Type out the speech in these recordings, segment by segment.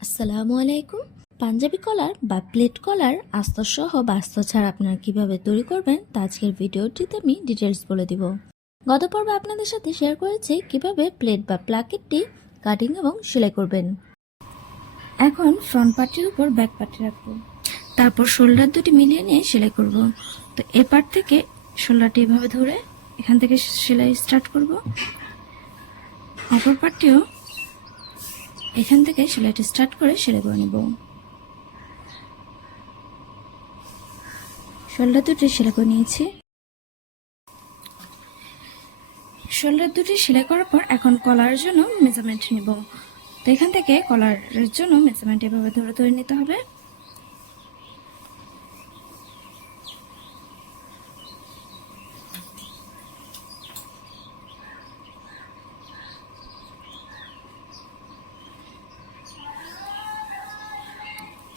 আসসালামু আলাইকুম। পাঞ্জাবি কলার বা প্লেট কলার আস্তর সহ বাস্তব ছাড়া আপনারা কীভাবে তৈরি করবেন তা আজকের ভিডিওটিতে আমি ডিটেলস বলে দিব। গত পর্বে আপনাদের সাথে শেয়ার করেছি কীভাবে প্লেট বা প্লাকেটটি কাটিং এবং সেলাই করবেন। এখন ফ্রন্ট পার্টির উপর ব্যাক পার্টি রাখব। তারপর শোল্ডার দুটি মিলিয়ে নিয়ে সেলাই করব। তো এ পার্ট থেকে শোল্ডারটি এভাবে ধরে এখান থেকে সেলাই স্টার্ট করব। অপর পার্টটিও এখান থেকে সেলাইটা স্টার্ট করে সেলাই করে নেব। শোল্ডার দুটি সেলাই করে নিয়েছি। শোল্ডার দুটি সেলাই করার পর এখন কলার জন্য মেজারমেন্ট নেব। তো এখান থেকে কলারের জন্য মেজারমেন্ট এভাবে ধরে ধরে নিতে হবে।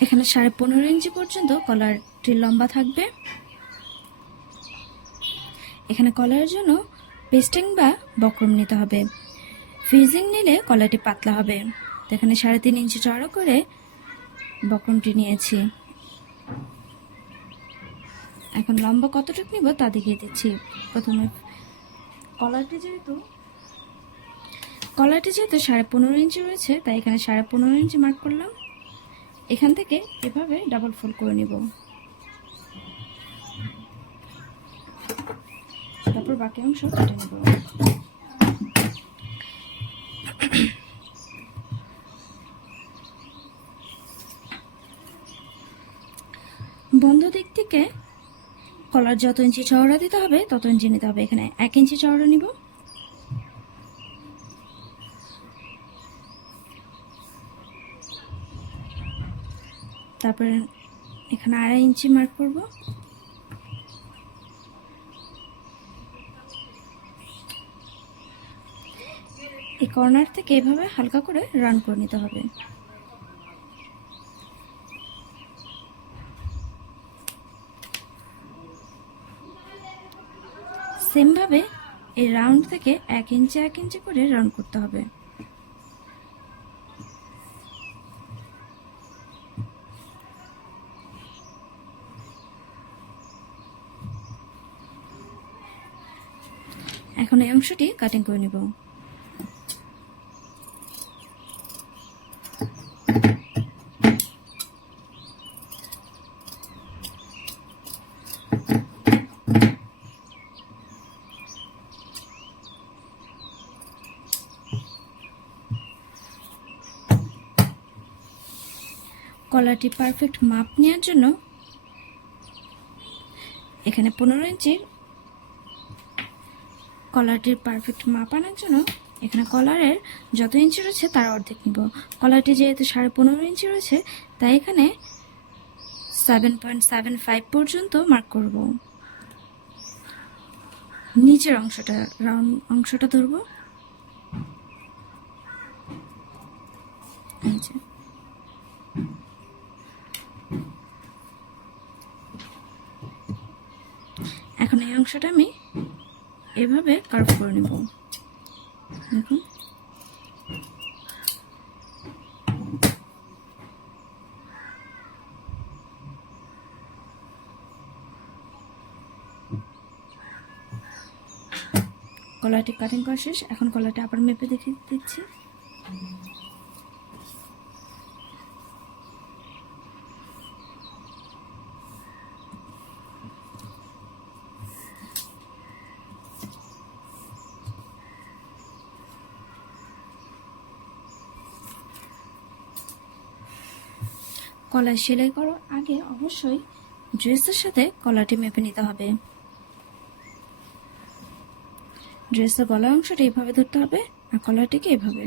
এখানে সাড়ে পনেরো ইঞ্চি পর্যন্ত কলারটি লম্বা থাকবে। এখানে কলারের জন্য পেস্টিং বা বক্রম নিতে হবে। ফ্রিজিং নিলে কলারটি পাতলা হবে। তো এখানে সাড়ে তিন ইঞ্চি চড়া করে বক্রমটি নিয়েছি। এখন লম্বা কতটুকু নিব তা দেখিয়ে দিচ্ছি। প্রথমে কলারটি যেহেতু কলারটি যেহেতু সাড়ে পনেরো ইঞ্চি রয়েছে, তাই এখানে সাড়ে পনেরো ইঞ্চি মার্ক করলাম। এখান থেকে এভাবে ডাবল ফোল্ড করে নিব। তারপর বাকি অংশ কেটে নেব। বন্ধ দিক থেকে কলার যত ইঞ্চি চওড়া দিতে হবে, তত ইঞ্চি নিতে হবে। এখানে এক ইঞ্চি চওড়া নিব। তারপরে এখানে আড়াই ইঞ্চি মার্ক করব। এই কর্নার থেকে এভাবে হালকা করে রান করে নিতে হবে। সেমভাবে এই রাউন্ড থেকে এক ইঞ্চি এক ইঞ্চি করে রান করতে হবে এখন এই অংশটি কাটিং করে নেব। কলারটি পারফেক্ট মাপ নেওয়ার জন্য এখানে পনেরো ইঞ্চির কলারটির পারফেক্ট মাপ আনার জন্য এখানে কলারের যত ইঞ্চি রয়েছে তার অর্ধেক নিব। কলারটি যেহেতু সাড়ে পনেরো ইঞ্চি রয়েছে, তাই এখানে সেভেন পয়েন্ট সেভেন ফাইভ পর্যন্ত মার্ক করব। নিচের অংশটা রাউন্ড অংশটা ধরব। এখন এই অংশটা আমি এভাবে কার্ভ করে নেব। দেখুন। কলাটি কাটিং করা শেষ। এখন কলাটি আবার মেপে দেখে দিচ্ছি। কলা সেলাই করার আগে অবশ্যই ড্রেসের সাথে কলাটি মেপে নিতে হবে। ড্রেসের গলা অংশটি এইভাবে ধরতে হবে আর কলাটিকে এভাবে।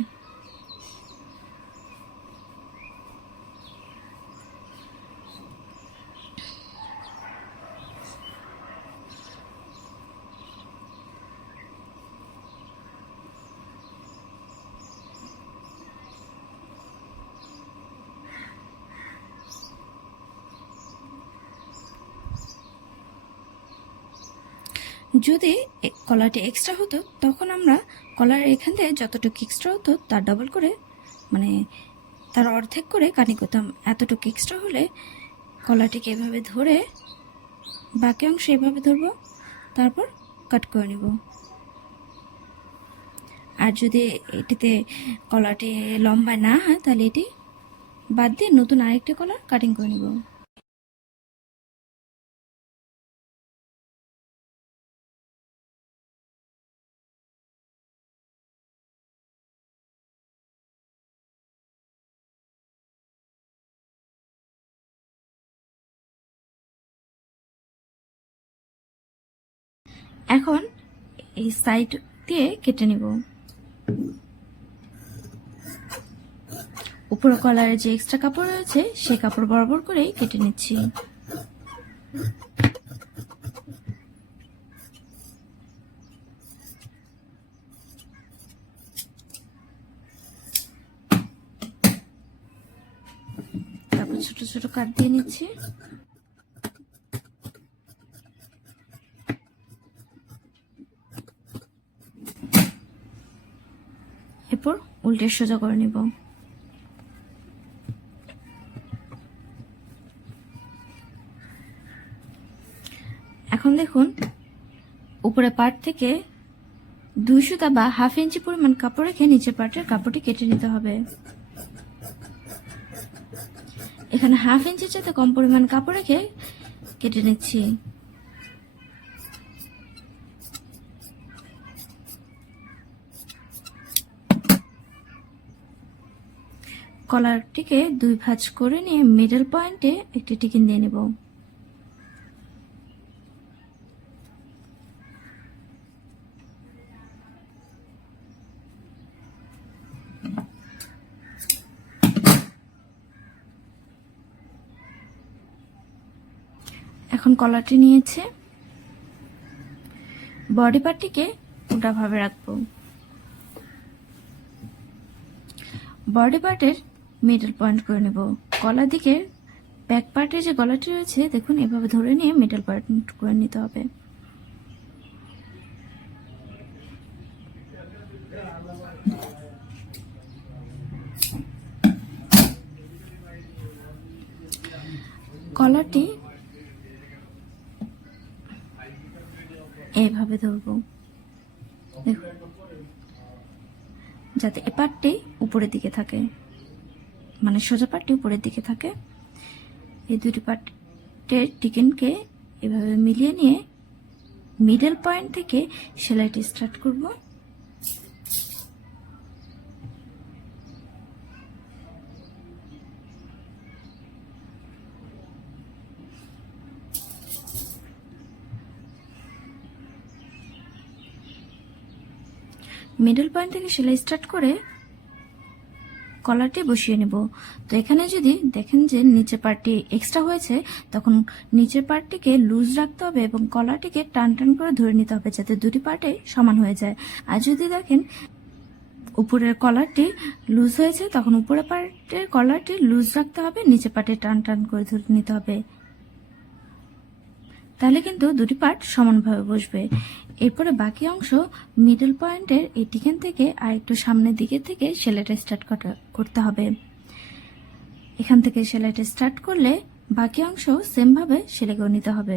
যদি কলারটি এক্সট্রা হতো, তখন আমরা কলার এখান থেকে যতটুকু এক্সট্রা হতো তার ডবল করে মানে তার অর্ধেক করে কাটিং করতাম। এতটুকু এক্সট্রা হলে কলাটিকে এভাবে ধরে বাকি অংশ এভাবে ধরবো, তারপর কাট করে নেব। আর যদি এটিতে কলাটি লম্বা না হয়, তাহলে এটি বাদ দিয়ে নতুন আরেকটি কলার কাটিং করে নেব। এখন এই সাইড দিয়ে কেটে নিব। উপরে কলারের যে এক্সট্রা কাপড় রয়েছে, সেই কাপড় বরাবর করেই কেটে নিচ্ছি। তারপর ছোট ছোট কাট দিয়ে নিচ্ছি। এরপর উল্টে সোজা করে নিব। এখন দেখুন, উপরে পাট থেকে দুই সুতা বা হাফ ইঞ্চি পরিমাণ কাপড় রেখে নিচের পাটের কাপড়টি কেটে নিতে হবে। এখানে হাফ ইঞ্চির চাইতে কম পরিমাণ কাপড় রেখে কেটে নিচ্ছি। কলারটিকে দুই ভাঁজ করে নিয়ে মিডল পয়েন্টে একটি টিকিন দিয়ে নেব। এখন কলারটি নিয়েছে। বডি পার্টটিকে উল্টাভাবে রাখব। বডি পার্টের মিডল পয়েন্ট করে নেব। গলার দিকে ব্যাক পার্টে যে গলাটি রয়েছে, দেখুন, এভাবে ধরে নিয়ে মিডল পয়েন্ট করে নিতে হবে। কলাটি এইভাবে ধরবো। দেখুন, যাতে এ পার্টটি উপরের দিকে থাকে। মানে সোজা পার্টটি উপরের দিকে থাকে। এই দুটি পার্টের টিকেনকে এভাবে মিলিয়ে নিয়ে মিডল পয়েন্ট থেকে সেলাইটি স্টার্ট করব। মিডল পয়েন্ট থেকে সেলাই স্টার্ট করে কলারটি বসিয়ে নেব। তো এখানে যদি দেখেন যে নিচের পার্টটি এক্সট্রা হয়েছে, তখন নিচের পার্টটিকে লুজ রাখতে হবে এবং কলারটিকে টান টান করে ধরে নিতে হবে যাতে দুটি পার্টে সমান হয়ে যায়। আর যদি দেখেন উপরের কলারটি লুজ হয়েছে, তখন উপরের পার্টের কলারটি লুজ রাখতে হবে, নিচের পার্টে টান টান করে ধরে নিতে হবে। তাহলে কিন্তু দুটি পার্ট সমানভাবে বসবে। এরপরে বাকি অংশ মিডল পয়েন্টের এটিখান থেকে আর একটু সামনের দিকে থেকে সেলাইটা স্টার্ট করতে হবে। এখান থেকে সেলাইটা স্টার্ট করলে বাকি অংশ সেমভাবে সেলাই করে নিতে হবে।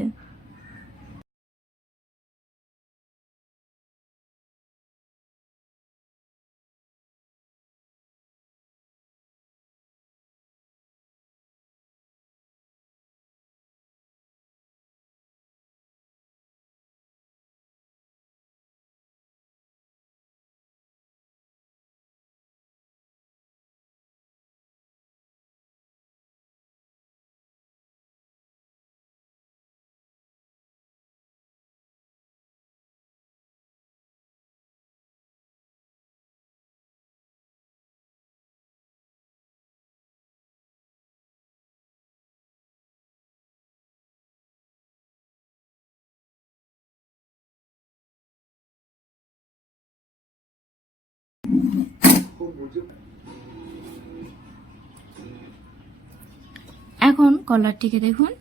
এখন কলারটিকে দেখুন।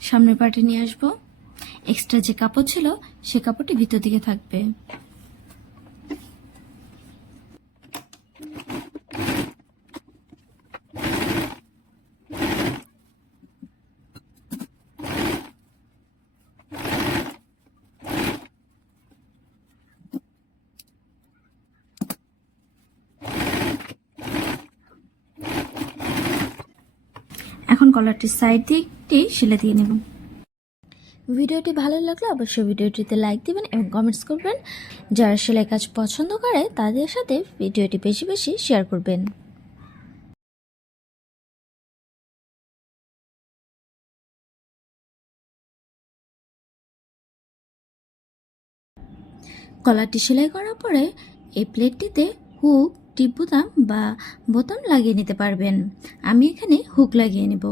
সামনের পার্টে নিয়ে আসব। এক্সট্রা যে কাপড় ছিল, সে কাপড়টি ভিতর দিকে থাকবে। এখন কলারটির সাইড দিয়ে একটি সেলাই দিয়ে নেব। ভিডিওটি ভালো লাগলে অবশ্যই ভিডিওটিতে লাইক দিবেন এবং কমেন্টস করবেন। যারা সেলাই কাজ পছন্দ করে, তাদের সাথে ভিডিওটি বেশি বেশি শেয়ার করবেন। কলারটি সেলাই করার পরে এই প্লেটটিতে হুক টিপ বোতাম বা বোতাম লাগিয়ে নিতে পারবেন। আমি এখানে হুক লাগিয়ে নেব।